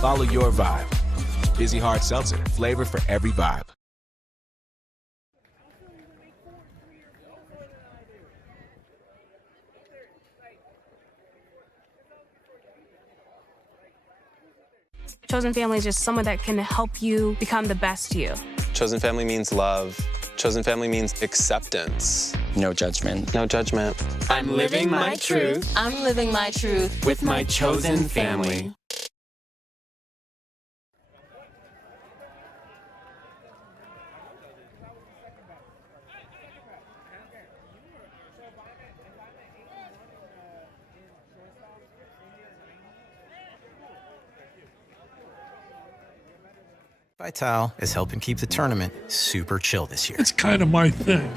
Follow your vibe. Vizzy Hard Seltzer, flavor for every vibe. Chosen family is just someone that can help you become the best you. Chosen family means love. Chosen family means acceptance. No judgment. No judgment. I'm living my truth. I'm living my truth with my chosen family. Vital is helping keep the tournament super chill this year. It's kind of my thing.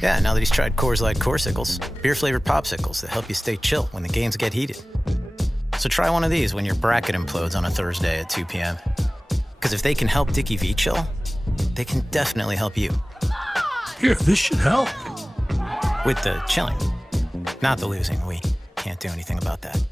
Yeah, now that he's tried Coors Light Corsicles, beer-flavored popsicles that help you stay chill when the games get heated. So try one of these when your bracket implodes on a Thursday at 2 p.m. Because if they can help Dickie V chill, they can definitely help you. Here, this should help. With the chilling, not the losing. We can't do anything about that.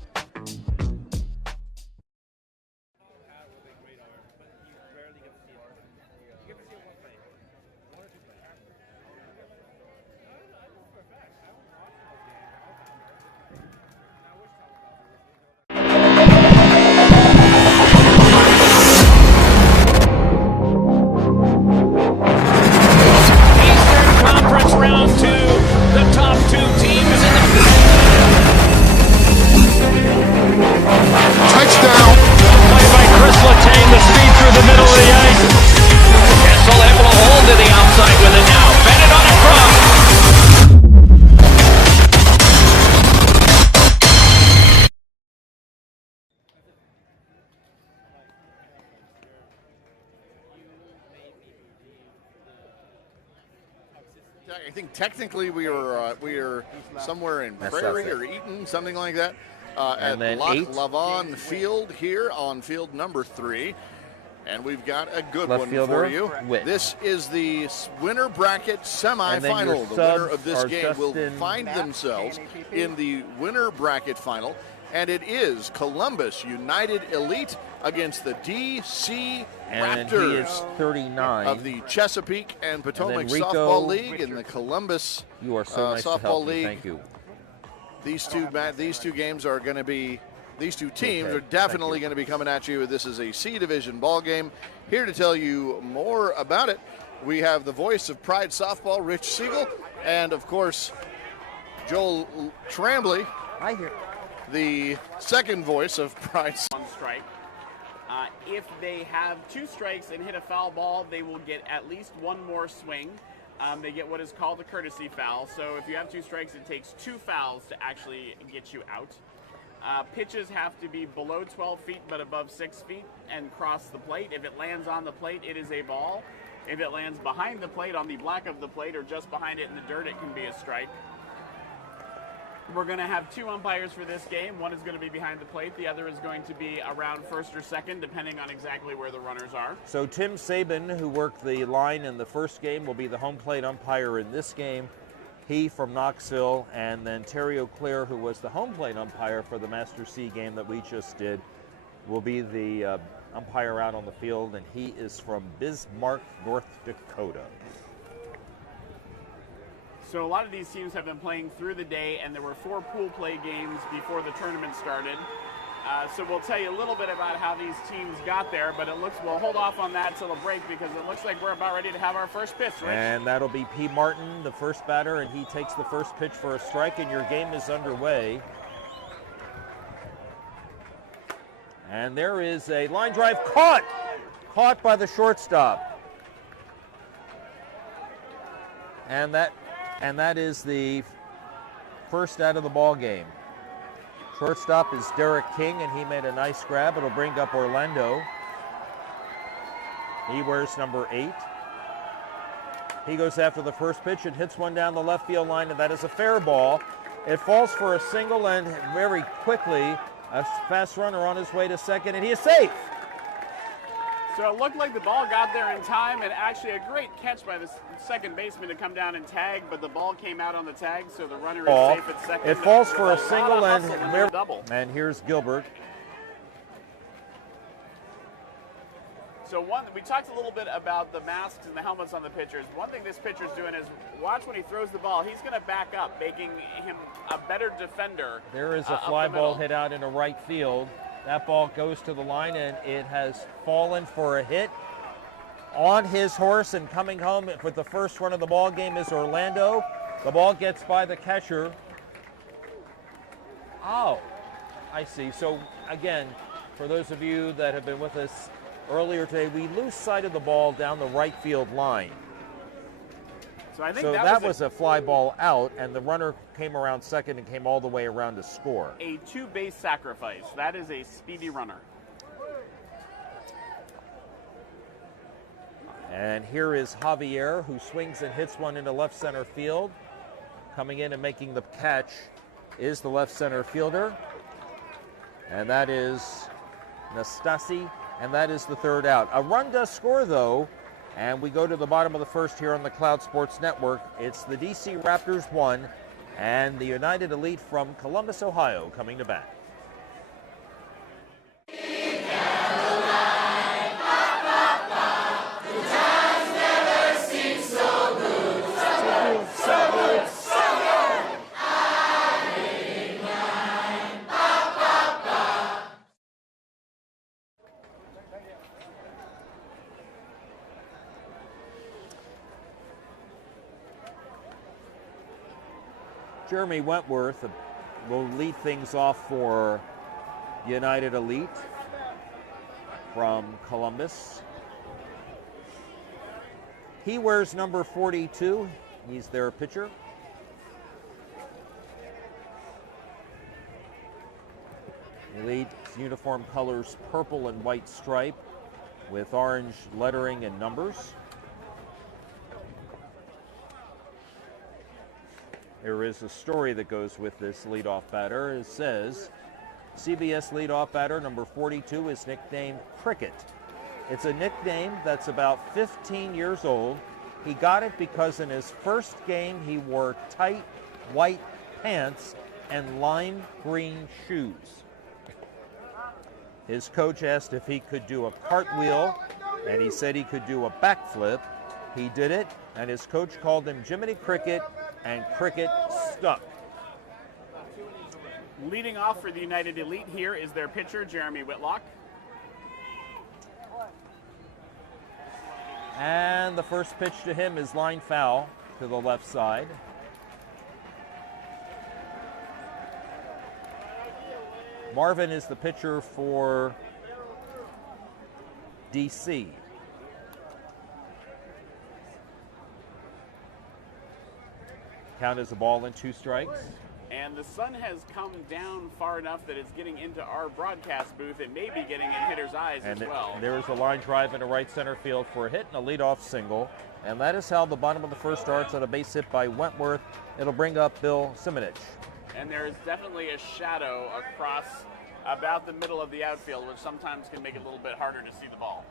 I think technically we are somewhere in Prairie or Eaton, something like that, at Loch Lavon Field here on field number 3. And we've got a good one for you. This is the winner bracket semifinal. The winner of this game will find themselves in the winner bracket final. And it is Columbus United Elite against the DC Raptors. He is 39 of the Chesapeake and Potomac Softball League in the Columbus you are so nice Softball League. Thank you. These two games are going to be. These two teams are definitely going to be coming at you. This is a C Division ball game. Here to tell you more about it, we have the voice of Pride Softball, Rich Siegel, and of course, Joel Tremblay. I hear. The second voice of Pride. On strike. If they have 2 strikes and hit a foul ball, they will get at least 1 more swing. They get what is called a courtesy foul. So if you have 2 strikes, it takes 2 fouls to actually get you out. Pitches have to be below 12 feet but above 6 feet and cross the plate. If it lands on the plate, it is a ball. If it lands behind the plate, on the black of the plate, or just behind it in the dirt, it can be a strike. We're going to have 2 umpires for this game. One is going to be behind the plate. The other is going to be around first or second, depending on exactly where the runners are. So Tim Sabin, who worked the line in the first game, will be the home plate umpire in this game. He from Knoxville, and then Terry O'Clair, who was the home plate umpire for the Master C game that we just did, will be the umpire out on the field, and he is from Bismarck, North Dakota. So a lot of these teams have been playing through the day, and there were 4 pool play games before the tournament started. So we'll tell you a little bit about how these teams got there, but we'll hold off on that till the break because it looks like we're about ready to have our first pitch, Rich. And that'll be P. Martin, the first batter, and he takes the first pitch for a strike, and your game is underway. And there is a line drive caught by the shortstop. And that is the first out of the ball game. Shortstop is Derek King, and he made a nice grab. It'll bring up Orlando. He wears number 8. He goes after the first pitch and hits one down the left field line, and that is a fair ball. It falls for a single, and very quickly, a fast runner on his way to second, and he is safe. So it looked like the ball got there in time, and actually a great catch by the second baseman to come down and tag, but the ball came out on the tag, so the runner is safe at second. It falls for a single and double. And here's Gilbert. So we talked a little bit about the masks and the helmets on the pitchers. One thing this pitcher's doing is watch when he throws the ball. He's going to back up, making him a better defender. There is a fly ball hit out into right field. That ball goes to the line, and it has fallen for a hit. On his horse and coming home with the first run of the ball game is Orlando. The ball gets by the catcher. Oh, I see. So again, for those of you that have been with us earlier today, we lose sight of the ball down the right field line. So I think so that was a fly ball out, and the runner came around second and came all the way around to score. A two-base sacrifice. That is a speedy runner. And here is Javier, who swings and hits one into left center field. Coming in and making the catch is the left center fielder. And that is Nastasi, and that is the third out. A run does score, though, and we go to the bottom of the first here on the Cloud Sports Network. It's the DC Raptors 1 and the United Elite from Columbus, Ohio, coming to bat. Jeremy Wentworth will lead things off for United Elite from Columbus. He wears number 42. He's their pitcher. Elite uniform colors purple and white stripe with orange lettering and numbers. There is a story that goes with this leadoff batter. It says, CBS leadoff batter number 42 is nicknamed Cricket. It's a nickname that's about 15 years old. He got it because in his first game he wore tight white pants and lime green shoes. His coach asked if he could do a cartwheel, and he said he could do a backflip. He did it, and his coach called him Jiminy Cricket, and Cricket stuck. Leading off for the United Elite here is their pitcher, Jeremy Whitlock. And the first pitch to him is line foul to the left side. Marvin is the pitcher for DC. Count as a ball and 2 strikes. And the sun has come down far enough that it's getting into our broadcast booth. It may be getting in hitters' eyes as well. There is a line drive into right center field for a hit and a leadoff single. And that is how the bottom of the first starts on a base hit by Wentworth. It'll bring up Bill Simonich. And there is definitely a shadow across about the middle of the outfield, which sometimes can make it a little bit harder to see the ball.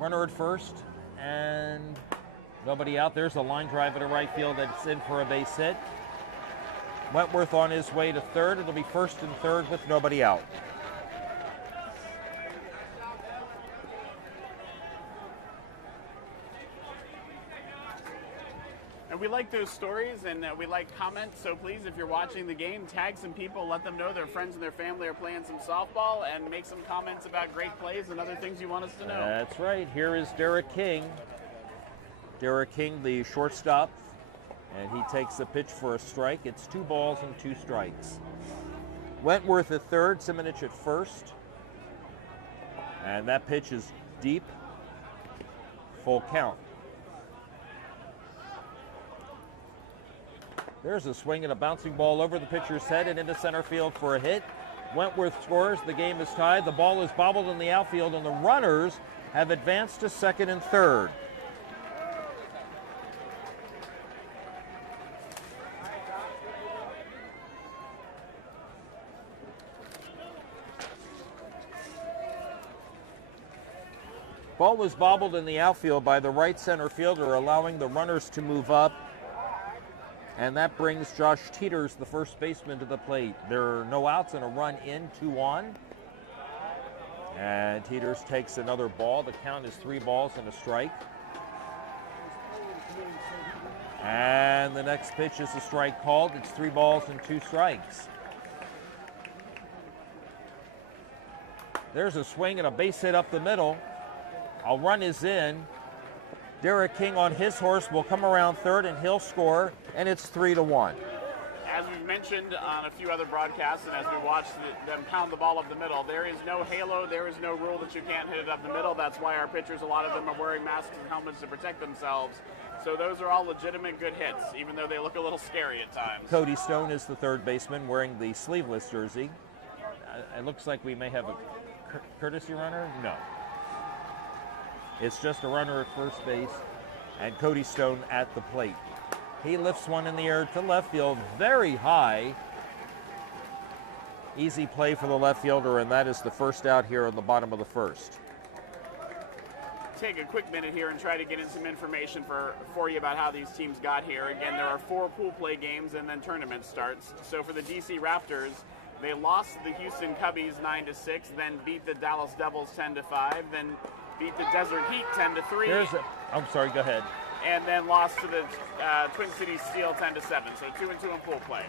Runner at first, and nobody out. There's a line drive into right field that's in for a base hit. Wentworth on his way to third. It'll be first and third with nobody out. And we like those stories, and we like comments, so please, if you're watching the game, tag some people, let them know their friends and their family are playing some softball, and make some comments about great plays and other things you want us to know. That's right. Here is Derek King. Derek King, the shortstop, and he takes the pitch for a strike. It's 2 balls and 2 strikes. Wentworth at third, Simonich at first. And that pitch is deep. Full count. There's a swing and a bouncing ball over the pitcher's head and into center field for a hit. Wentworth scores. The game is tied. The ball is bobbled in the outfield, and the runners have advanced to second and third. Ball was bobbled in the outfield by the right center fielder, allowing the runners to move up. And that brings Josh Teeters, the first baseman, to the plate. There are no outs and a run in, 2 on. And Teeters takes another ball. The count is 3 balls and a strike. And the next pitch is a strike called. It's 3 balls and 2 strikes. There's a swing and a base hit up the middle. A run is in. Derek King on his horse will come around third and he'll score, and it's 3-1. As we've mentioned on a few other broadcasts and as we watch them pound the ball up the middle, there is no halo, there is no rule that you can't hit it up the middle. That's why our pitchers, a lot of them are wearing masks and helmets to protect themselves. So those are all legitimate good hits, even though they look a little scary at times. Cody Stone is the third baseman wearing the sleeveless jersey. It looks like we may have a courtesy runner. No. It's just a runner at first base and Cody Stone at the plate. He lifts one in the air to left field, very high. Easy play for the left fielder, and that is the first out here on the bottom of the first. Take a quick minute here and try to get in some information for you about how these teams got here. Again, there are 4 pool play games and then tournament starts. So for the DC Raptors, they lost the Houston Cubbies 9-6, then beat the Dallas Devils 10-5, then beat the Desert Heat 10-3. I'm sorry, go ahead. And then lost to the Twin Cities Steel 10-7. So 2-2 in pool play.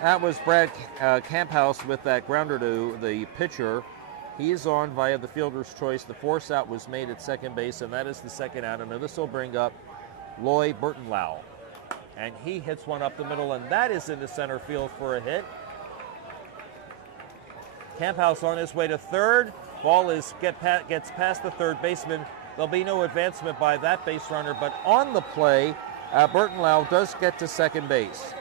That was Brad Camphouse with that grounder to the pitcher. He's on via the fielder's choice. The force out was made at second base, and that is the second out. And now this will bring up Loy Burtonlau. And he hits one up the middle, and that is into center field for a hit. Camphouse on his way to third. Ball gets past the third baseman. There'll be no advancement by that base runner, but on the play, Burtonlau does get to second base.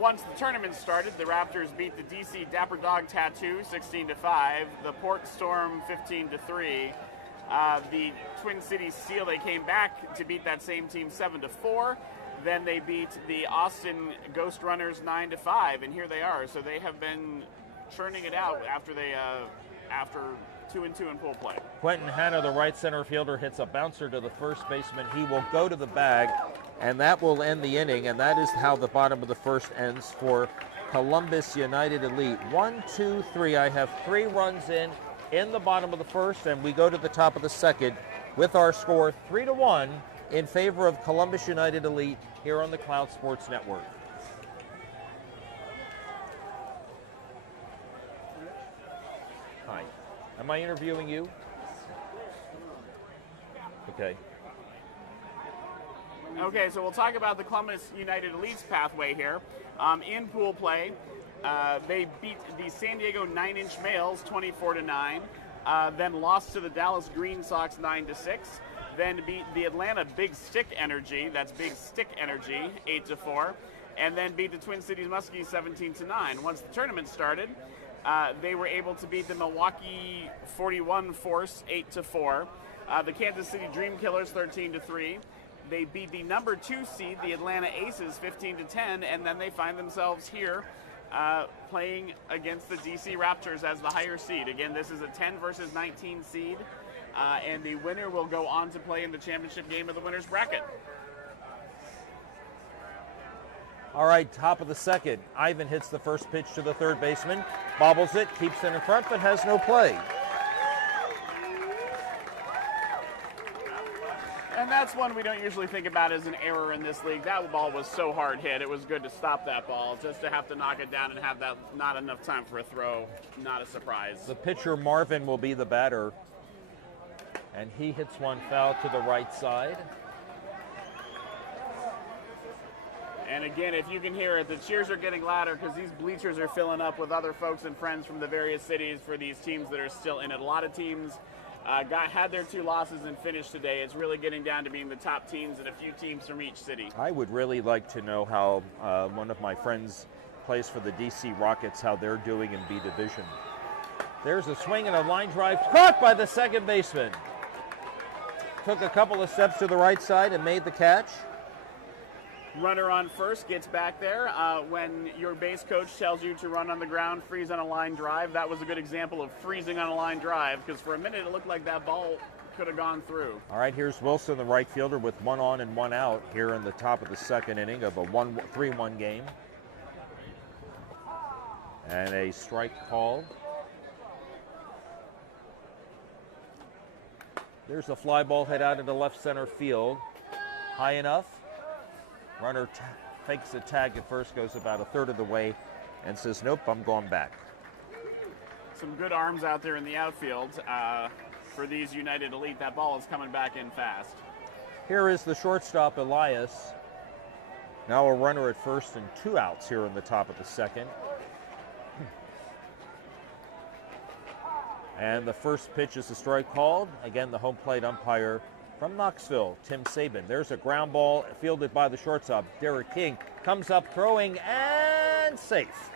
Once the tournament started, the Raptors beat the DC Dapper Dog Tattoo 16-5, the Port Storm 15-3. The Twin Cities Steel, they came back to beat that same team 7-4. Then they beat the Austin Ghost Runners 9-5, and here they are. So they have been churning it out after 2-2 in pool play. Quentin Hanna, the right center fielder, hits a bouncer to the first baseman. He will go to the bag, and that will end the inning, and that is how the bottom of the first ends for Columbus United Elite. 1, 2, 3. I have 3 runs in the bottom of the first, and we go to the top of the second with our score 3-1 in favor of Columbus United Elite here on the Cloud Sports Network. Hi. Am I interviewing you? Okay. Okay, so we'll talk about the Columbus United Elite's pathway here. In pool play, they beat the San Diego 9-inch males 24-9, then lost to the Dallas Green Sox 9-6, then beat the Atlanta Big Stick Energy, that's Big Stick Energy, 8-4, and then beat the Twin Cities Muskies 17-9. Once the tournament started, they were able to beat the Milwaukee 41 Force 8-4, the Kansas City Dream Killers 13-3. They beat the number 2 seed, the Atlanta Aces, 15-10, and then they find themselves here playing against the DC Raptors as the higher seed. Again, this is a 10 versus 19 seed, and the winner will go on to play in the championship game of the winner's bracket. All right, top of the second. Ivan hits the first pitch to the third baseman, bobbles it, keeps it in front, but has no play. And that's one we don't usually think about as an error in this league. That ball was so hard hit. It was good to stop that ball. Just to have to knock it down and have that not enough time for a throw, not a surprise. The pitcher, Marvin, will be the batter. And he hits one foul to the right side. And again, if you can hear it, the cheers are getting louder because these bleachers are filling up with other folks and friends from the various cities for these teams that are still in it. A lot of teams had their 2 losses and finished today. It's really getting down to being the top teams and a few teams from each city. I would really like to know how one of my friends plays for the DC Rockets, how they're doing in B Division. There's a swing and a line drive caught by the second baseman. Took a couple of steps to the right side and made the catch. Runner on first gets back there. When your base coach tells you to run on the ground, freeze on a line drive, that was a good example of freezing on a line drive, because for a minute it looked like that ball could have gone through. All right, here's Wilson, the right fielder, with 1 on and 1 out here in the top of the second inning of a 3-1 game. And a strike call. There's a fly ball head out into left center field. High enough. Runner fakes a tag at first, goes about a third of the way, and says, nope, I'm going back. Some good arms out there in the outfield. For these United Elite, that ball is coming back in fast. Here is the shortstop, Elias. Now a runner at first and 2 outs here in the top of the second. And the first pitch is a strike called. Again, the home plate umpire from Knoxville, Tim Sabin. There's a ground ball fielded by the shortstop, Derek King. Comes up throwing and safe.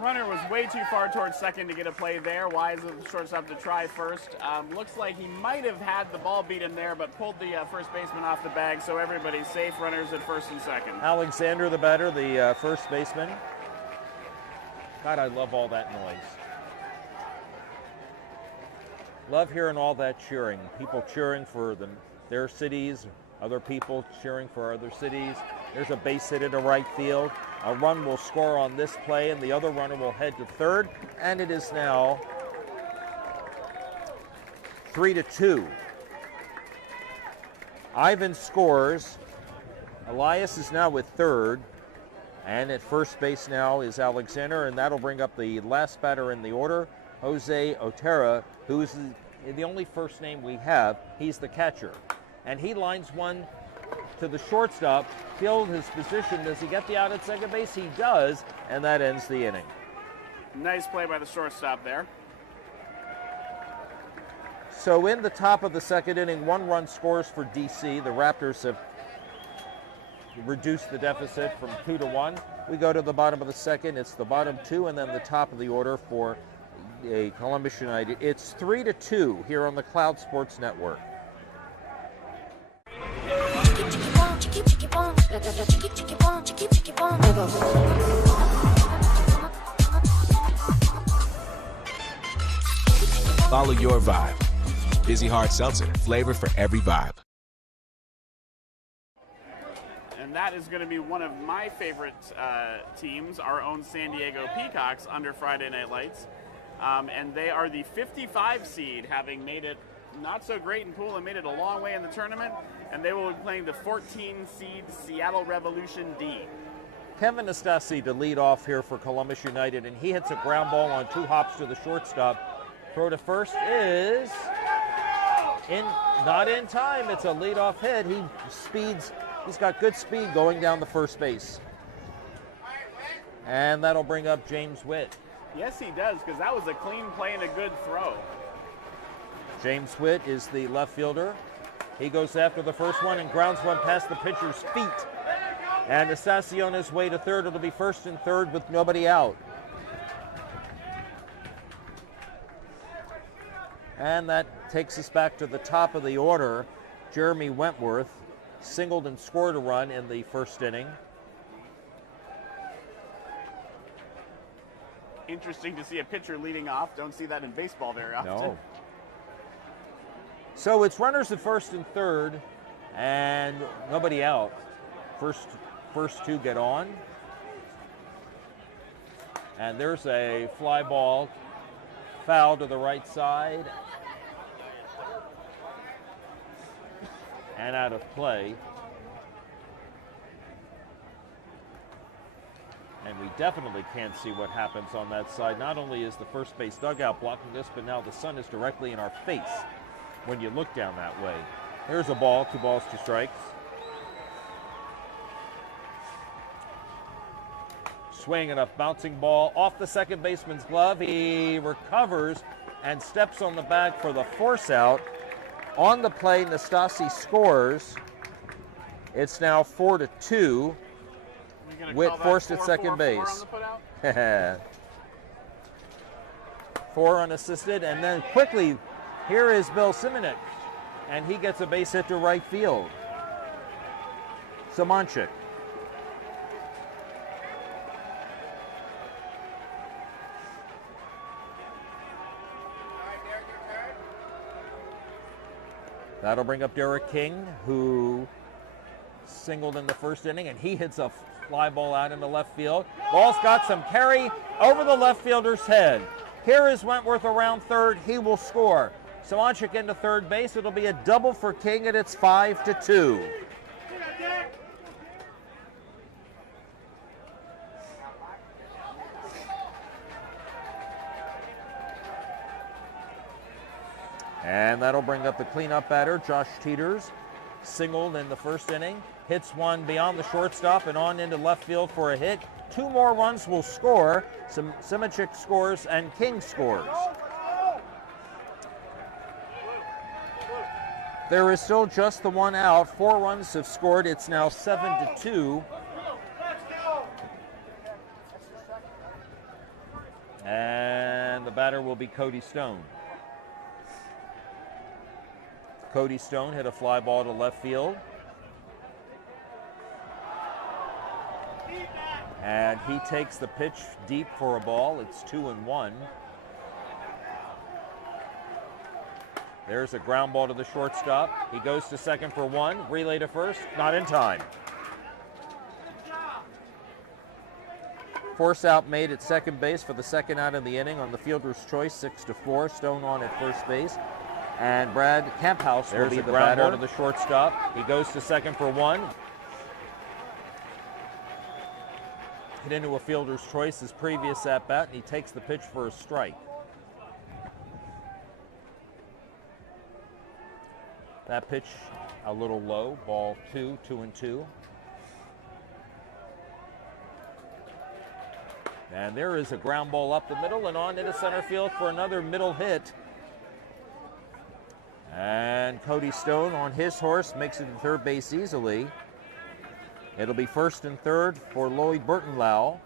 Runner was way too far towards second to get a play there. Wise of the shortstop to try first. Looks like he might have had the ball beat him there, but pulled the first baseman off the bag, so everybody's safe. Runners at first and second. Alexander, the batter, the first baseman. God, I love all that noise. Love hearing all that cheering. People cheering for their cities, other people cheering for other cities. There's a base hit into right field. A run will score on this play, and the other runner will head to third. And it is now 3-2. Ivan scores. Elias is now with third. And at first base now is Alexander, and that'll bring up the last batter in the order, Jose Otero, who is the only first name we have. He's the catcher. And he lines one to the shortstop, field his position. Does he get the out at second base? He does, and that ends the inning. Nice play by the shortstop there. So in the top of the second inning, 1 run scores for DC. The Raptors have reduced the deficit from 2-1. We go to the bottom of the second. It's the bottom 2 and then the top of the order for Columbus United. It's 3-2 here on the Cloud Sports Network. Follow your vibe. Busy Hard Seltzer, flavor for every vibe. And that is going to be one of my favorite teams, our own San Diego Peacocks, under Friday Night Lights. And they are the 55 seed, having made it not so great in pool and made it a long way in the tournament. And they will be playing the 14 seed Seattle Revolution D. Kevin Nastasi to lead off here for Columbus United, and he hits a ground ball on 2 hops to the shortstop. Throw to first is not in time. It's a leadoff hit. He's got good speed going down the first base. And that'll bring up James Witt. Yes, he does, because that was a clean play and a good throw. James Witt is the left fielder. He goes after the first one and grounds one past the pitcher's feet. And Nastasi on his way to third. It'll be first and third with nobody out. And that takes us back to the top of the order. Jeremy Wentworth singled and scored a run in the first inning. Interesting to see a pitcher leading off. Don't see that in baseball very often. No. So it's runners at first and third, and nobody out. First 2 get on. And there's a fly ball, foul to the right side. And out of play. And we definitely can't see what happens on that side. Not only is the first base dugout blocking us, but now the sun is directly in our face when you look down that way. Here's a ball, 2 balls, 2 strikes. Swinging a bouncing ball off the second baseman's glove. He recovers and steps on the bag for the force out. On the play, Nastasi scores. It's now 4-2. Witt forced at second base. 4 unassisted, and then quickly, here is Bill Simonek, and he gets a base hit to right field. Samanchik. That'll bring up Derek King, who singled in the first inning, and he hits a fly ball out into left field. Ball's got some carry over the left fielder's head. Here is Wentworth around third. He will score. Samanchik into third base. It'll be a double for King, and it's 5-2. And that'll bring up the cleanup batter, Josh Teeters. Singled in the first inning. Hits one beyond the shortstop and on into left field for a hit. 2 more runs will score. Samanchik scores and King scores. There is still just the one out. 4 runs have scored. It's now 7-2. And the batter will be Cody Stone. Cody Stone hit a fly ball to left field. And he takes the pitch deep for a ball. It's 2-1. There's a ground ball to the shortstop. He goes to second for 1. Relay to first. Not in time. Force out made at second base for the second out in the inning on the fielder's choice, 6-4. Stone on at first base. And Brad Camphouse will be the ground ball to the shortstop. He goes to second for 1. Hit into a fielder's choice his previous at bat, and he takes the pitch for a strike. That pitch a little low, ball 2, 2-2. And there is a ground ball up the middle and on into center field for another middle hit. And Cody Stone on his horse makes it to third base easily. It'll be first and third for Lloyd Burtonlau.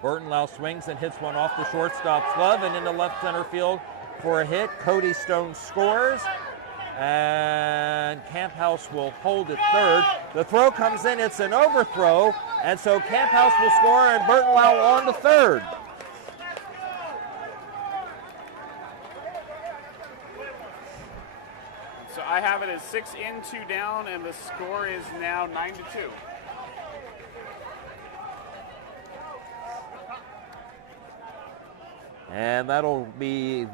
Burtonlau swings and hits one off the shortstop's glove and into left center field for a hit. Cody Stone scores. And Camphouse will hold at third. The throw comes in, it's an overthrow, and so Camphouse will score and Burtonlau on to third. So I have it as 6 in, 2 down, and the score is now 9-2. And that'll be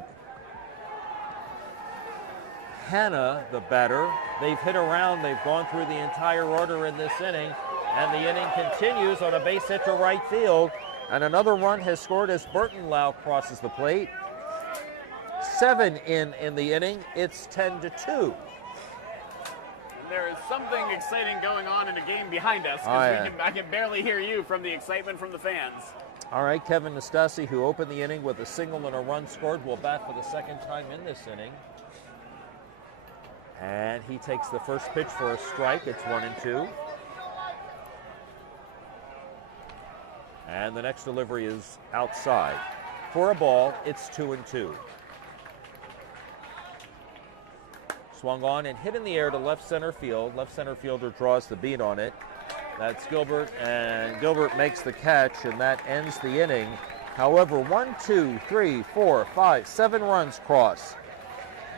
Hannah, the batter. They've hit around, they've gone through the entire order in this inning, and the inning continues on a base hit to right field, and another run has scored as Burtonlau crosses the plate. 7 in the inning, it's 10-2. There is something exciting going on in the game behind us, because I can barely hear you from the excitement from the fans. All right, Kevin Nastasi, who opened the inning with a single and a run scored, will bat for the second time in this inning. And he takes the first pitch for a strike. It's 1-2. And the next delivery is outside. For a ball, it's 2-2. Swung on and hit in the air to left center field. Left center fielder draws the beat on it. That's Gilbert, and Gilbert makes the catch, and that ends the inning. However, 1, 2, 3, 4, 5, 7 runs cross.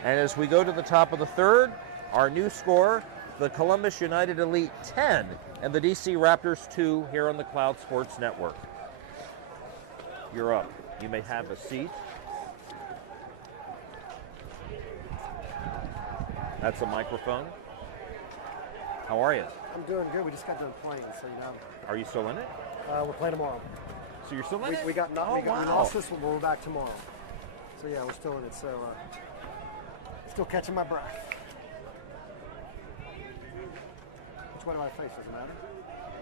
And as we go to the top of the third, our new score, the Columbus United Elite 10 and the DC Raptors 2 here on the Cloud Sports Network. You're up. You may have a seat. That's a microphone. How are you? I'm doing good. We just got done playing, so you know. Are you still in it? We're playing tomorrow. So you're still in it? We lost this one, but we're back tomorrow. So yeah, we're still in it. So still catching my breath. Which one do I face? Does it matter?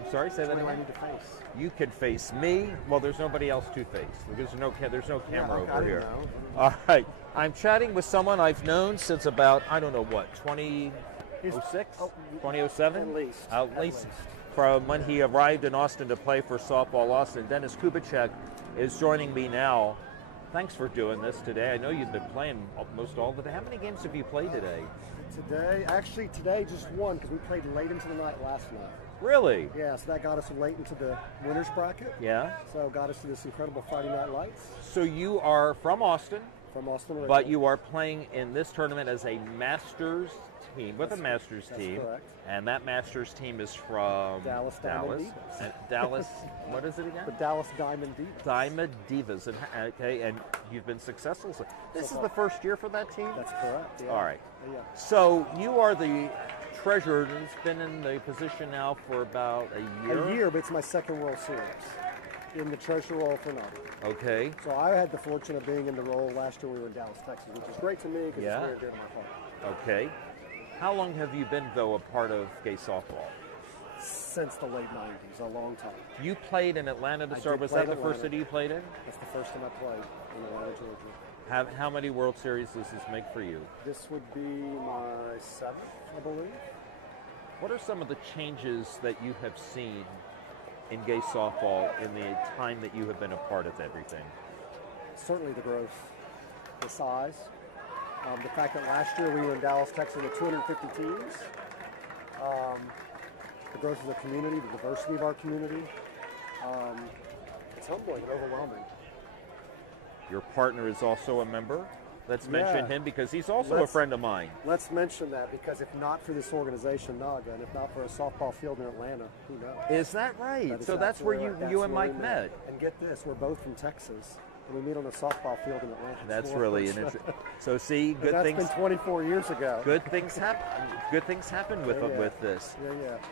I'm sorry, say that again. Which one do I need to face? You can face me. Well, there's nobody else to face. There's no camera okay, over here. know. All right. I'm chatting with someone I've known since about, I don't know what, 2006? 2007? At least. From when he arrived in Austin to play for Softball Austin. Dennis Kubicek is joining me now. Thanks for doing this today. I know you've been playing most all the day. How many games have you played today? Today just one, because we played late into the night last night. Really? Yeah, so that got us late into the winners bracket. Yeah. So got us to this incredible Friday Night Lights. So you are from Austin. From Austin, originally. But you are playing in this tournament as a Masters team, with a Masters team. That's correct. And that Masters team is from Dallas Diamond Divas. And Dallas, what is it again? The Dallas Diamond Divas. Diamond Divas. And, okay, and you've been successful. So this is the first year for that team? That's correct. Yeah. All right. Yeah. So you are the treasurer, and it's been in the position now for about a year? A year, but it's my second World Series in the treasurer role for NAGA. Okay. So I had the fortune of being in the role last year we were in Dallas, Texas, which is great to me because it's very dear to my heart. Okay. How long have you been, though, a part of gay softball? Since the late 90s, a long time. You played in Atlanta to start. Was that the first city you played in? That's the first time I played in Atlanta, Georgia. How many World Series does this make for you? This would be my 7th, I believe. What are some of the changes that you have seen in gay softball in the time that you have been a part of everything? Certainly the growth, the size, the fact that last year we were in Dallas, Texas with 250 teams, the growth of the community, the diversity of our community. It's humbling and overwhelming. Your partner is also a member. Let's mention him because he's also a friend of mine. Let's mention that because if not for this organization, NAGA, and if not for a softball field in Atlanta, who knows? Is that right? So that's where you and Mike met. And get this, we're both from Texas. And we meet on a softball field in Atlanta. That's really an interesting. So see, good that's things. That's been 24 years ago. Good things happen. Good things happen with this.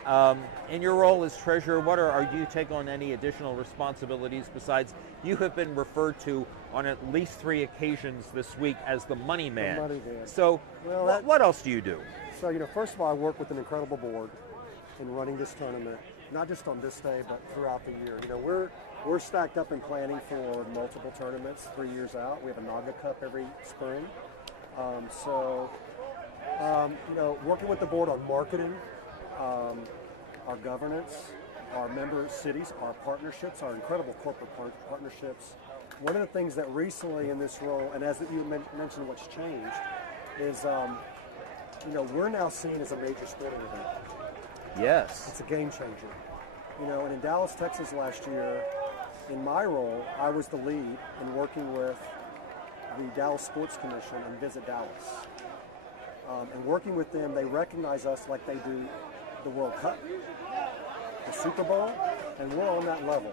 Yeah. In your role as treasurer, what are you take on any additional responsibilities besides you have been referred to on at least 3 occasions this week as the money man. The money man. So what else do you do? So first of all, I work with an incredible board in running this tournament, not just on this day, but throughout the year. We're stacked up in planning for multiple tournaments 3 years out. We have a NAGA Cup every spring. Working with the board on marketing, our governance, our member cities, our partnerships, our incredible corporate partnerships. One of the things that recently in this role, and as you mentioned what's changed, is we're now seen as a major sporting event. Yes. It's a game changer. And in Dallas, Texas last year, in my role, I was the lead in working with the Dallas Sports Commission and Visit Dallas. And working with them, they recognize us like they do the World Cup, the Super Bowl, and we're on that level.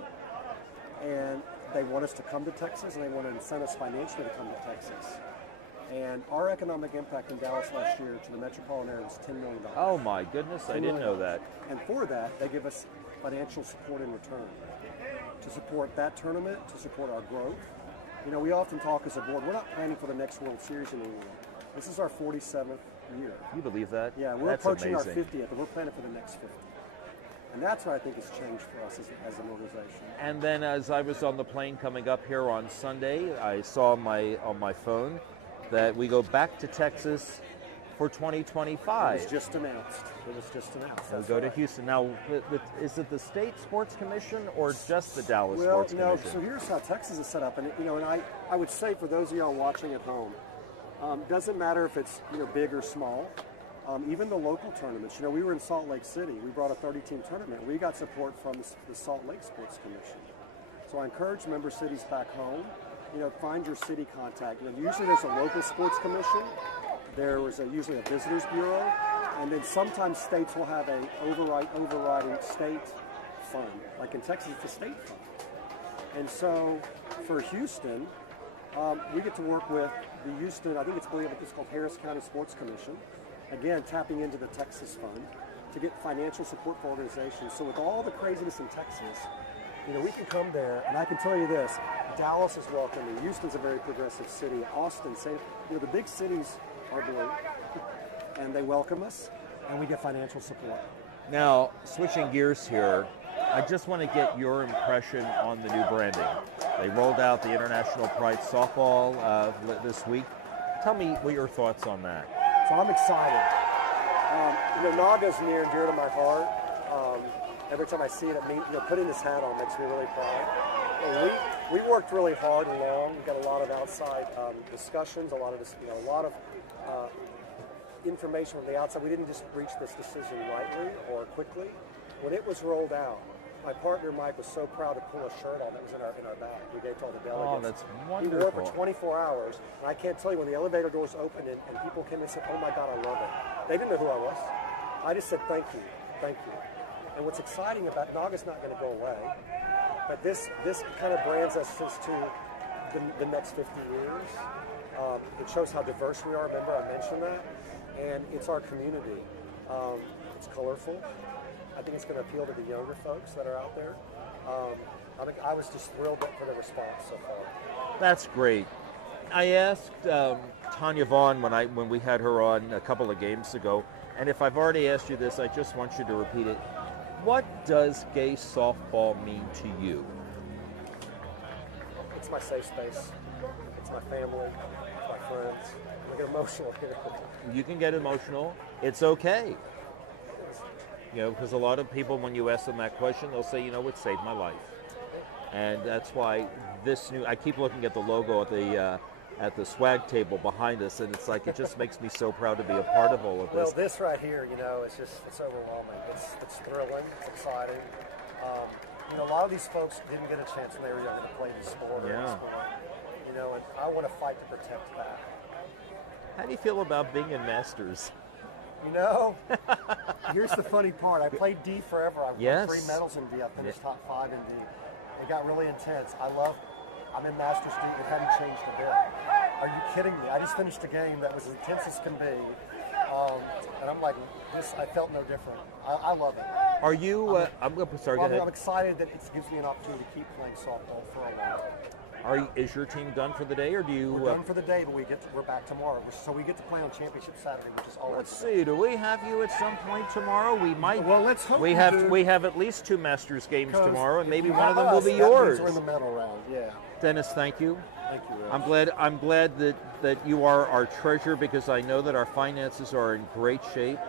And they want us to come to Texas, and they want to incent us financially to come to Texas. And our economic impact in Dallas last year to the metropolitan area was $10 million. Oh my goodness, I didn't know that. And for that, they give us financial support in return to support that tournament, to support our growth. We often talk as a board, we're not planning for the next World Series in England. This is our 47th year. You believe that? Yeah, we're That's approaching amazing. our 50th, and we're planning for the next 50. And that's what I think has changed for us as an organization. And then as I was on the plane coming up here on Sunday, I saw on my phone that we go back to Texas for 2025. It was just announced. We go to Houston. Now, is it the State Sports Commission or just the Dallas Sports Commission? Well, so here's how Texas is set up. And, and I would say for those of y'all watching at home, doesn't matter if it's, big or small. Even the local tournaments. We were in Salt Lake City. We brought a 30-team tournament. We got support from the Salt Lake Sports Commission. So I encourage member cities back home, find your city contact. Usually there's a local sports commission. There is usually a visitors bureau. And then sometimes states will have a overriding state fund. Like in Texas, it's a state fund. And so for Houston, we get to work with the Houston, I think it's called Harris County Sports Commission. Again, tapping into the Texas Fund to get financial support for organizations. So with all the craziness in Texas, we can come there, and I can tell you this, Dallas is welcoming. Houston's a very progressive city. Austin, the big cities are blue, and they welcome us, and we get financial support. Now, switching gears here, I just want to get your impression on the new branding. They rolled out the International Pride Softball this week. Tell me what your thoughts on that. So I'm excited. NAGA's near and dear to my heart. every time I see it, putting this hat on makes me really proud. And we worked really hard and long. We got a lot of outside discussions, a lot of information from the outside. We didn't just reach this decision lightly or quickly. When it was rolled out, my partner Mike was so proud to pull a shirt on that was in our bag. We gave to all the delegates. Oh, that's wonderful. He wore it for 24 hours, and I can't tell you, when the elevator doors opened and people came in and said, "Oh my God, I love it." They didn't know who I was. I just said, "Thank you, thank you." And what's exciting about NAGA's not going to go away, but this kind of brands us as to the next 50 years. It shows how diverse we are. Remember, I mentioned that, and it's our community. It's colorful. I think it's going to appeal to the younger folks that are out there. I was just thrilled for the response so far. That's great. I asked Tanya Vaughn when we had her on a couple of games ago, and if I've already asked you this, I just want you to repeat it. What does gay softball mean to you? It's my safe space. It's my family. It's my friends. I get emotional here. You can get emotional. It's okay. Because a lot of people, when you ask them that question, they'll say, it saved my life. And that's why I keep looking at the logo at the swag table behind us, and it's like, it just makes me so proud to be a part of all of this. Well, this right here, it's overwhelming. It's thrilling. It's exciting. A lot of these folks didn't get a chance when they were young to play the sport. Yeah. And I want to fight to protect that. How do you feel about being in Masters? Here's the funny part. I played D forever. I won 3 medals in D. I finished top 5 in D. It got really intense. I'm in Masters D. It hadn't changed a bit. Are you kidding me? I just finished a game that was as intense as can be. And I'm like, I felt no different. I love it. Are you, sorry, go ahead. I'm excited that it gives me an opportunity to keep playing softball for a while. Is your team done for the day, or do you? We're done for the day, but we're back tomorrow. So we get to play on Championship Saturday, which is always. Let's see. Do we have you at some point tomorrow? We might. Well, let's hope we have at least 2 Masters games tomorrow, and maybe one of them will be that yours. We're in the medal round. Yeah. Dennis, thank you. Thank you, Rich. I'm glad that you are our treasure, because I know that our finances are in great shape.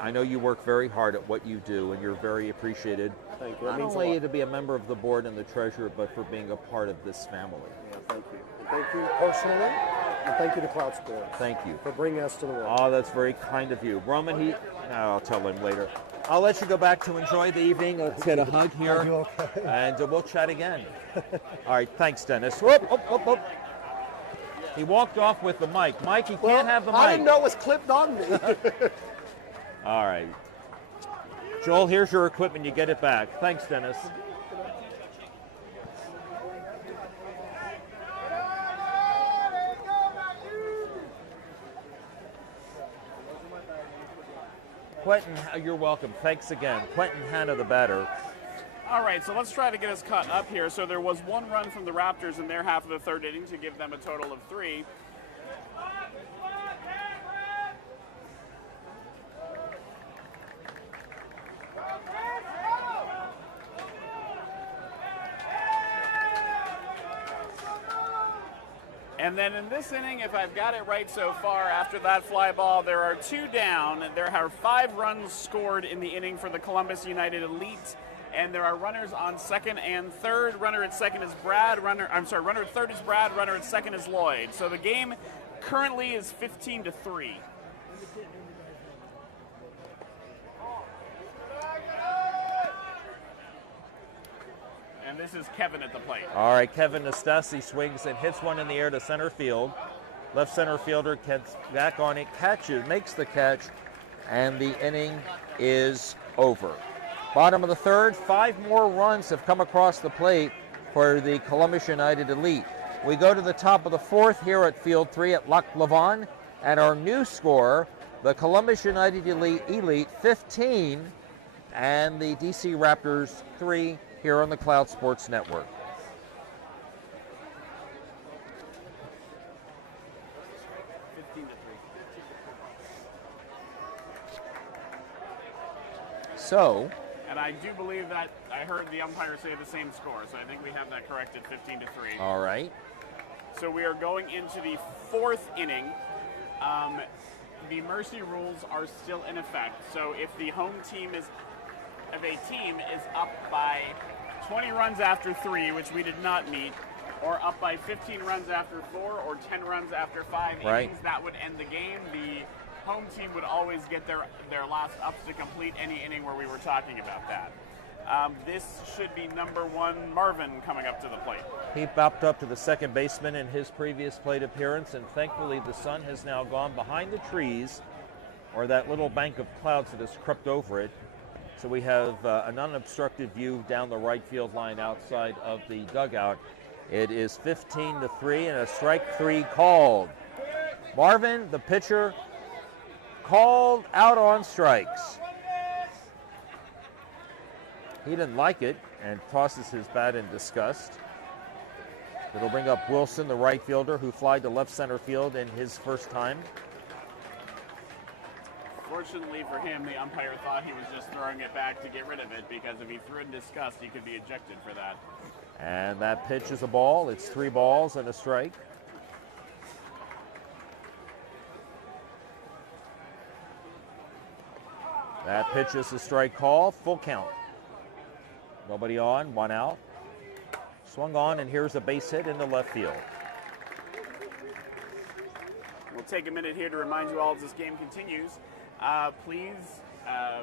I know you work very hard at what you do, and you're very appreciated. Thank you. Not only to be a member of the board and the treasurer, but for being a part of this family. Yeah, thank you. And thank you personally, and thank you to Cloud Sports. Thank you. For bringing us to the world. Oh, that's very kind of you. Roman, I'll tell him later. I'll let you go back to enjoy the evening. Let's get a hug here. Are you okay? And we'll chat again. All right, thanks, Dennis. Whoop, whoop, whoop, whoop. He walked off with the mic. Mike, you can't have the mic. I didn't know it was clipped on me. All right. Joel, here's your equipment. You get it back. Thanks, Dennis. Quentin, you're welcome. Thanks again. Quentin Hanna, the batter. All right, so let's try to get us caught up here. So there was 1 run from the Raptors in their half of the 3rd inning to give them a total of 3. And then in this inning, if I've got it right so far, after that fly ball, there are 2 down. There are 5 runs scored in the inning for the Columbus United Elite, and there are runners on 2nd and 3rd. Runner at 2nd is Brad. Runner at 3rd is Brad. Runner at 2nd is Lloyd. So the game currently is 15-3. And this is Kevin at the plate. All right, Kevin Nastasi swings and hits one in the air to center field. Left center fielder gets back on it, makes the catch, and the inning is over. Bottom of the 3rd, 5 more runs have come across the plate for the Columbus United Elite. We go to the top of the 4th here at Field 3 at Lac La Vanne, and our new score, the Columbus United Elite 15, and the DC Raptors 3 here on the Cloud Sports Network. So, and I do believe that I heard the umpire say the same score, so I think we have that corrected, 15-3. All right. So we are going into the 4th inning. The mercy rules are still in effect. So if the home team is if a team is up by 20 runs after 3, which we did not meet, or up by 15 runs after 4, or 10 runs after 5 innings, that would end the game. The home team would always get their last ups to complete any inning where we were talking about that. This should be number 1, Marvin, coming up to the plate. He bopped up to the second baseman in his previous plate appearance, and thankfully the sun has now gone behind the trees, or that little bank of clouds that has crept over it. So we have an unobstructed view down the right field line outside of the dugout. It is 15-3 and a strike 3 called. Marvin, the pitcher, called out on strikes. He didn't like it and tosses his bat in disgust. It'll bring up Wilson, the right fielder, who flied to left center field in his first time. Fortunately for him, the umpire thought he was just throwing it back to get rid of it, because if he threw it in disgust, he could be ejected for that. And that pitch is a ball. It's 3 balls and a strike. That pitch is a strike call, full count. Nobody on, 1 out. Swung on, and here's a base hit into left field. We'll take a minute here to remind you all as this game continues. Please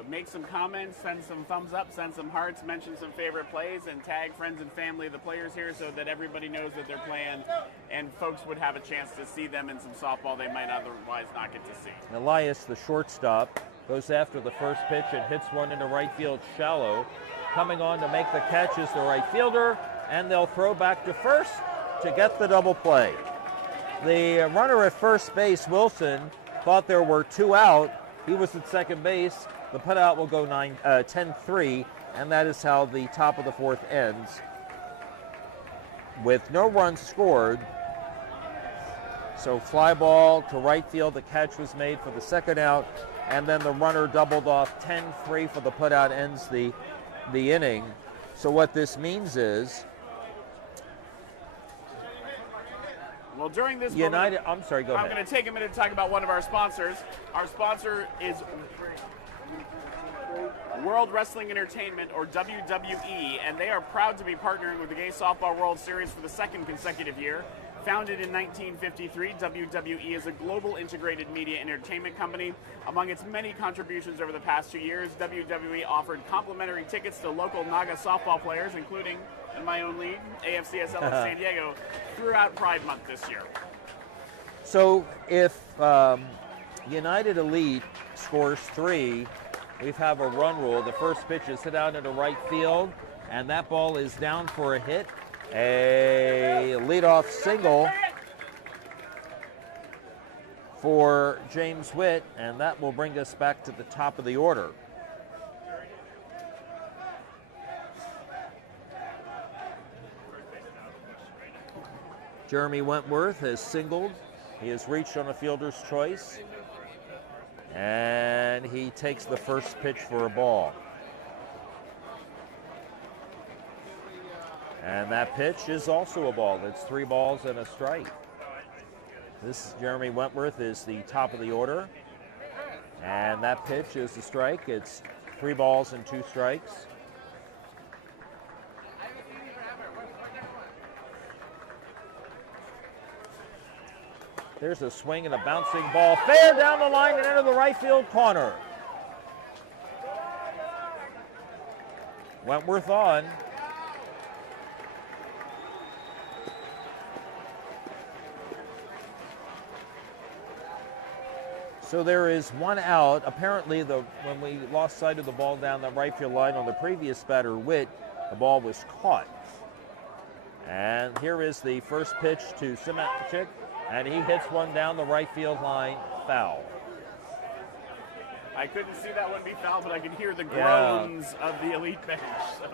make some comments, send some thumbs up, send some hearts, mention some favorite plays, and tag friends and family of the players here so that everybody knows that they're playing and folks would have a chance to see them in some softball they might otherwise not get to see. Elias, the shortstop, goes after the first pitch and hits one into right field shallow. Coming on to make the catch is the right fielder, and they'll throw back to first to get the double play. The runner at first base, Wilson, thought there were 2 out. He was at second base. The putout will go 10-3, and that is how the top of the 4th ends. With no runs scored, so fly ball to right field. The catch was made for the 2nd out, and then the runner doubled off. 10-3 for the putout ends the inning. So what this means is, well, during this United, moment, I'm sorry, go ahead. I'm going to take a minute to talk about one of our sponsors. Our sponsor is World Wrestling Entertainment, or WWE, and they are proud to be partnering with the Gay Softball World Series for the 2nd consecutive year. Founded in 1953, WWE is a global integrated media entertainment company. Among its many contributions over the past 2 years, WWE offered complimentary tickets to local Naga softball players, including, in my own league, AFCSL of San Diego, throughout Pride Month this year. So if United Elite scores 3, we have a run rule. The first pitch is hit out into right field, and that ball is down for a hit. A leadoff single for James Witt, and that will bring us back to the top of the order. Jeremy Wentworth has singled. He has reached on a fielder's choice, and he takes the first pitch for a ball. And that pitch is also a ball. It's 3 balls and a strike. This Jeremy Wentworth is the top of the order. And that pitch is a strike. It's 3 balls and 2 strikes. There's a swing and a bouncing ball. Fair down the line and into the right field corner. Wentworth on. So there is 1 out. Apparently, when we lost sight of the ball down the right field line on the previous batter, Witt, the ball was caught. And here is the first pitch to Simachik, and he hits one down the right field line, foul. I couldn't see that one be foul, but I could hear the groans of the elite bench. So.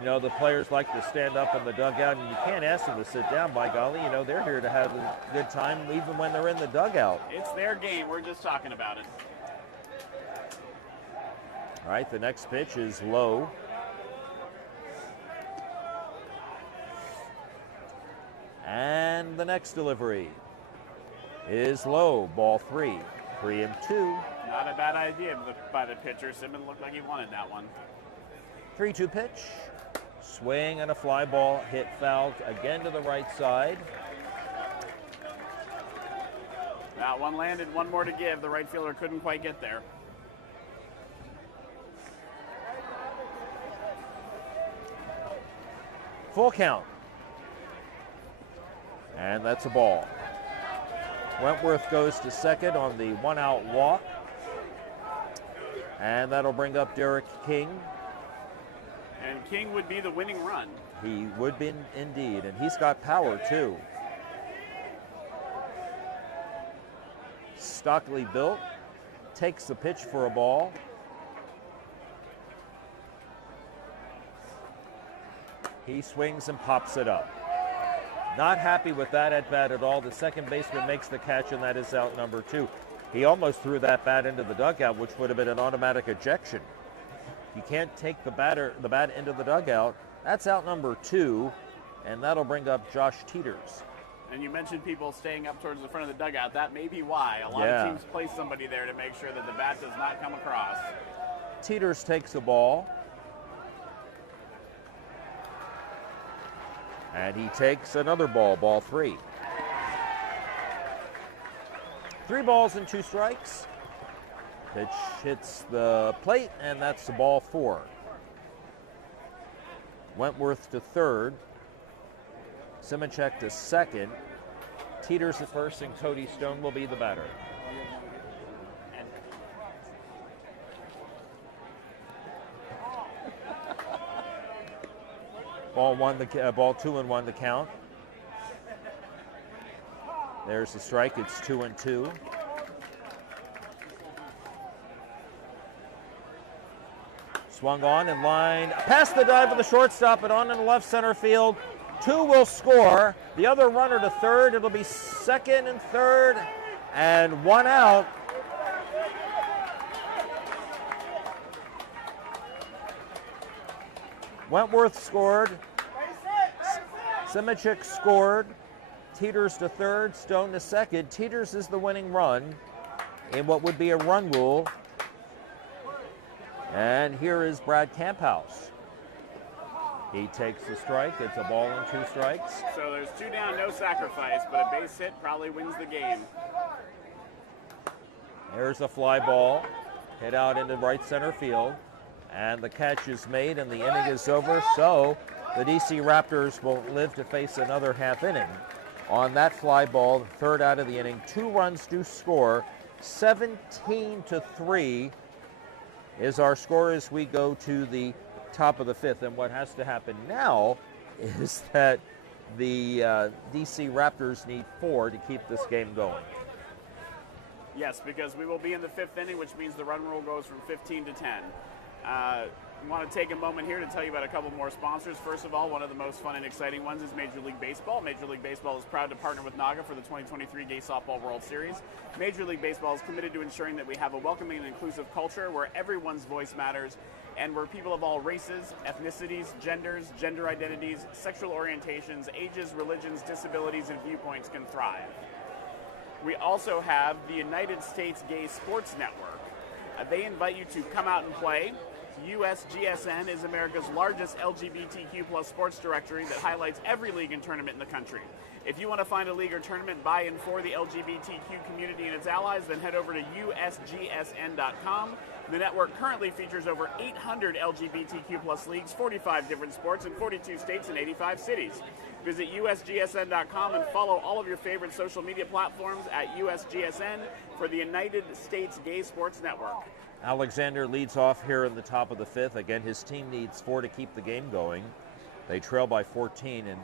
You know, the players like to stand up in the dugout, and you can't ask them to sit down, by golly. You know, they're here to have a good time even when they're in the dugout. It's their game. We're just talking about it. All right, the next pitch is low. And the next delivery is low, ball 3. 3-2. Not a bad idea by the pitcher. Simmons looked like he wanted that one. 3-2 pitch. Swing and a fly ball hit foul again to the right side. That one landed, one more to give. The right fielder couldn't quite get there. Full count. And that's a ball. Wentworth goes to second on the one-out walk. And that'll bring up Derek King. And King would be the winning run. He would be indeed, and he's got power too. Stockly built, takes the pitch for a ball. He swings and pops it up. Not happy with that at bat at all. The second baseman makes the catch, and that is out number 2. He almost threw that bat into the dugout, which would have been an automatic ejection. You can't take the bat into the dugout. That's out number 2, and that'll bring up Josh Teeters. And you mentioned people staying up towards the front of the dugout. That may be why. A lot of teams place somebody there to make sure that the bat does not come across. Teeters takes the ball. And he takes another ball, ball 3. 3 balls and 2 strikes. Pitch hits the plate, and that's the ball 4. Wentworth to third. Simicek to second. Teeters at first, and Cody Stone will be the batter. Ball 2 and 1 to count. There's the strike. It's 2-2. Swung on in line, past the dive of the shortstop and on in the left center field. 2 will score. The other runner to third. It'll be second and third, and 1 out. Wentworth scored. Simicek scored. Teeters to third, Stone to second. Teeters is the winning run in what would be a run rule. And here is Brad Camphouse. He takes the strike. It's a ball and 2 strikes. So there's 2 down, no sacrifice, but a base hit probably wins the game. There's a fly ball hit out into right center field. And the catch is made and the inning is over. So the DC Raptors will live to face another half inning. On that fly ball, third out of the inning, 2 runs to score. 17-3 is our score as we go to the top of the 5th. And what has to happen now is that the DC Raptors need 4 to keep this game going. Yes, because we will be in the 5th inning, which means the run rule goes from 15 to 10. I want to take a moment here to tell you about a couple more sponsors. First of all, one of the most fun and exciting ones is Major League Baseball. Major League Baseball is proud to partner with NAGA for the 2023 Gay Softball World Series. Major League Baseball is committed to ensuring that we have a welcoming and inclusive culture where everyone's voice matters and where people of all races, ethnicities, genders, gender identities, sexual orientations, ages, religions, disabilities, and viewpoints can thrive. We also have the United States Gay Sports Network. They invite you to come out and play. USGSN is America's largest LGBTQ plus sports directory that highlights every league and tournament in the country. If you want to find a league or tournament by and for the LGBTQ community and its allies, then head over to usgsn.com. The network currently features over 800 LGBTQ plus leagues, 45 different sports in 42 states and 85 cities. Visit usgsn.com and follow all of your favorite social media platforms at USGSN for the United States Gay Sports Network. Alexander leads off here in the top of the 5th. Again, his team needs 4 to keep the game going. They trail by 14 and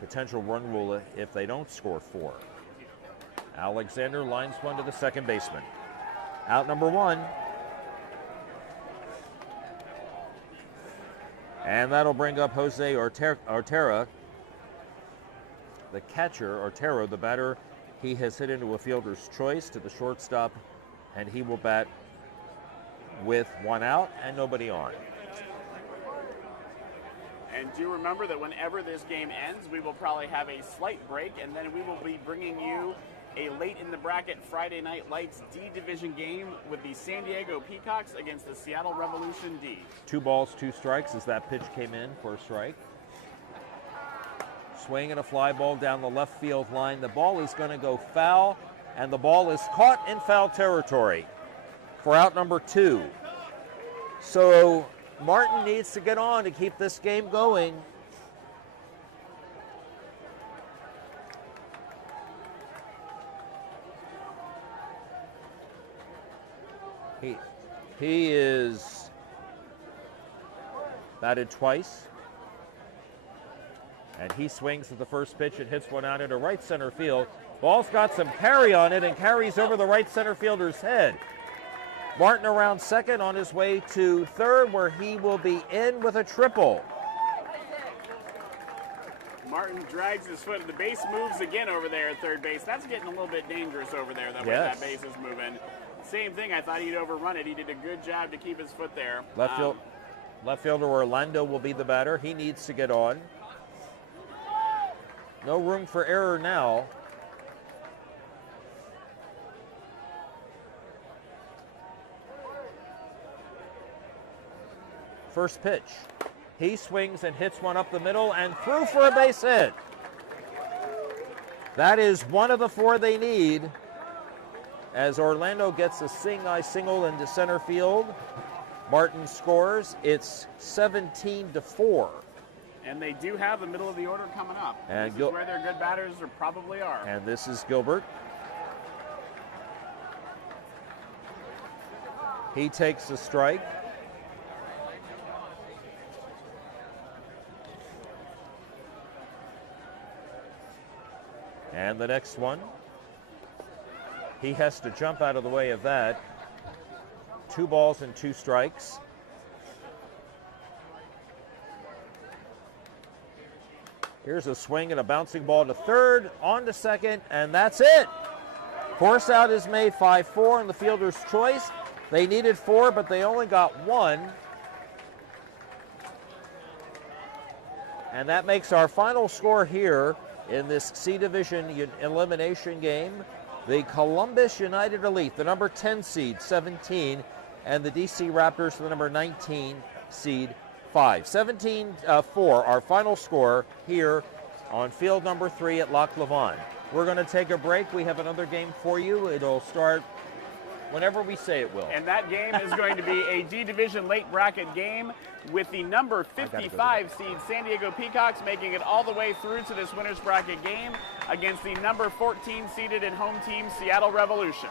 potential run rule if they don't score 4. Alexander lines one to the second baseman. Out number 1. And that'll bring up Jose Ortera. The catcher, Ortero, the batter, he has hit into a fielder's choice to the shortstop, and he will bat with 1 out and nobody on. And do remember that whenever this game ends, we will probably have a slight break, and then we will be bringing you a late in the bracket Friday Night Lights D Division game with the San Diego Peacocks against the Seattle Revolution D. 2 balls, 2 strikes as that pitch came in for a strike. Swing and a fly ball down the left field line. The ball is going to go foul, and the ball is caught in foul territory for out number 2. So Martin needs to get on to keep this game going. He is batted twice. And he swings at the first pitch and hits one out into right center field. Ball's got some carry on it and carries over the right center fielder's head. Martin around second, on his way to third, where he will be in with a triple. Martin drags his foot. The base moves again over there at third base. That's getting a little bit dangerous over there, the way that base is moving. Same thing, I thought he'd overrun it. He did a good job to keep his foot there. Left fielder Orlando will be the batter. He needs to get on. No room for error now. First pitch. He swings and hits one up the middle and through for a base hit. That is one of the 4 they need, as Orlando gets a single into center field. Martin scores. It's 17-4. And they do have the middle of the order coming up. And this is where their good batters probably are. And this is Gilbert. He takes the strike. And the next one, he has to jump out of the way of that. 2 balls and 2 strikes. Here's a swing and a bouncing ball to third, on to second, and that's it. Force out is made 5-4 in the fielder's choice. They needed 4, but they only got 1. And that makes our final score here in this C Division elimination game. The Columbus United Elite, the number 10 seed, 17, and the DC Raptors, the number 19 seed, 5. 17-4, our final score here on field number 3 at Lac La Vanne. We're going to take a break. We have another game for you. It'll start whenever we say it will. And that game is going to be a D Division late bracket game with the number 55 seed San Diego Peacocks making it all the way through to this winner's bracket game against the number 14 seeded and home team Seattle Revolution.